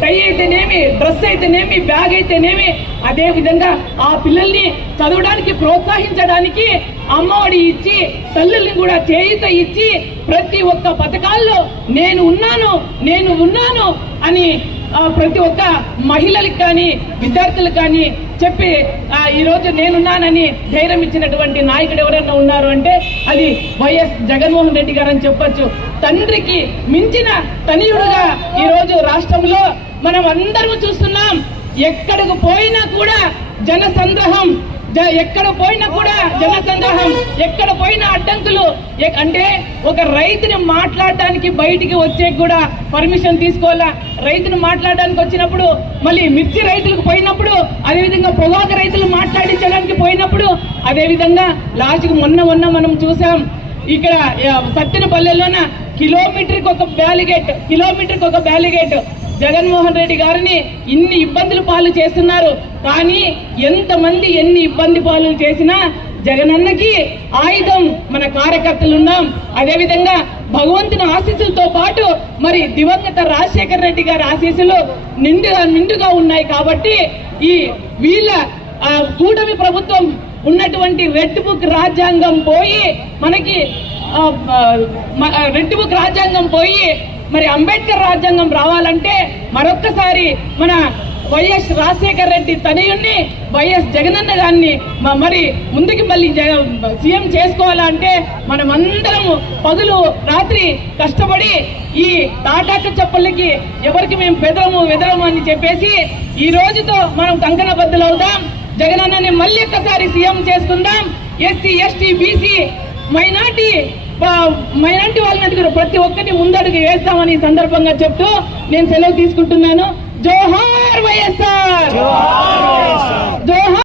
టై అయితేనేమి డ్రెస్ అయితేనేమి బ్యాగ్ అయితేనేమి అదే విధంగా ఆ పిల్లల్ని చదవడానికి ప్రోత్సహించడానికి అమ్మఒడి ఇచ్చి తల్లుల్ని కూడా చేయిత ఇచ్చి ప్రతి ఒక్క పథకాల్లో నేను ఉన్నాను నేను ఉన్నాను అని ప్రతి ఒక్క మహిళలకు కానీ విద్యార్థులకు కానీ చెప్పి ఈరోజు నేనున్నానని ధైర్యం ఇచ్చినటువంటి నాయకుడు ఎవరైనా ఉన్నారు అంటే అది వైఎస్ జగన్మోహన్ రెడ్డి గారు అని చెప్పొచ్చు. తండ్రికి మించిన తనయుడుగా ఈరోజు రాష్ట్రంలో మనం అందరం చూస్తున్నాం. ఎక్కడికి పోయినా కూడా జన సంగ్రహం జ- ఎక్కడ పోయినా కూడా జన సంగ్రహం ఎక్కడ పోయినా అడ్డంకులు అంటే ఒక రైతుని మాట్లాడడానికి బయటికి వచ్చే కూడా పర్మిషన్ తీసుకోవాలా? రైతుని మాట్లాడడానికి వచ్చినప్పుడు మళ్ళీ మిర్చి రైతులకు పోయినప్పుడు అదేవిధంగా పొగాకు రైతులు మాట్లాడించడానికి పోయినప్పుడు అదేవిధంగా లాస్ట్కి మొన్న మొన్న మనం చూసాం ఇక్కడ ఆ, సత్తెనపల్లెలోన కిలోమీటర్కి ఒక బ్యాలిగేట్ కిలోమీటర్కి ఒక బ్యాలిగేట్. జగన్మోహన్ రెడ్డి గారిని ఇన్ని ఇబ్బందులు పాలు చేస్తున్నారు. కానీ ఎంతమంది ఎన్ని ఇబ్బంది పాలు చేసినా జగనన్నకి ఆయుధం మన కార్యకర్తలు ఉన్నాం అదేవిధంగా భగవంతుని ఆశీస్సులతో పాటు మరి దివంగత రాజశేఖర రెడ్డి గారి ఆశీస్సులు నిండుగా నిండుగా ఉన్నాయి కాబట్టి ఈ వీళ్ళ కూటమి ప్రభుత్వం ఉన్నటువంటి రెడ్ బుక్ రాజ్యాంగం పోయి మనకి రెడ్ బుక్ రాజ్యాంగం పోయి మరి అంబేద్కర్ రాజ్యాంగం రావాలంటే మరొక్కసారి మన వైఎస్ రాజశేఖర రెడ్డి తనయుణ్ణి వైఎస్ జగనన్న గారిని మరి ముందుకు మళ్ళీ జగ- సీఎం చేసుకోవాలంటే మనం అందరము పదులు రాత్రి కష్టపడి ఈ తాటాక చెప్పులకి ఎవరికి మేము బెదరము వెదరము అని చెప్పేసి ఈ రోజుతో మనం కంకణ బద్దలు అవుదాం జగనన్నని మళ్ళీ ఒక్కసారి సీఎం చేసుకుందాం. SC ST BC minority minority వాళ్ళని అడిగారు ప్రతి ఒక్కరిని ముందడుగు వేస్తామని సందర్భంగా చెప్తూ నేను సెలవు తీసుకుంటున్నాను. జోహా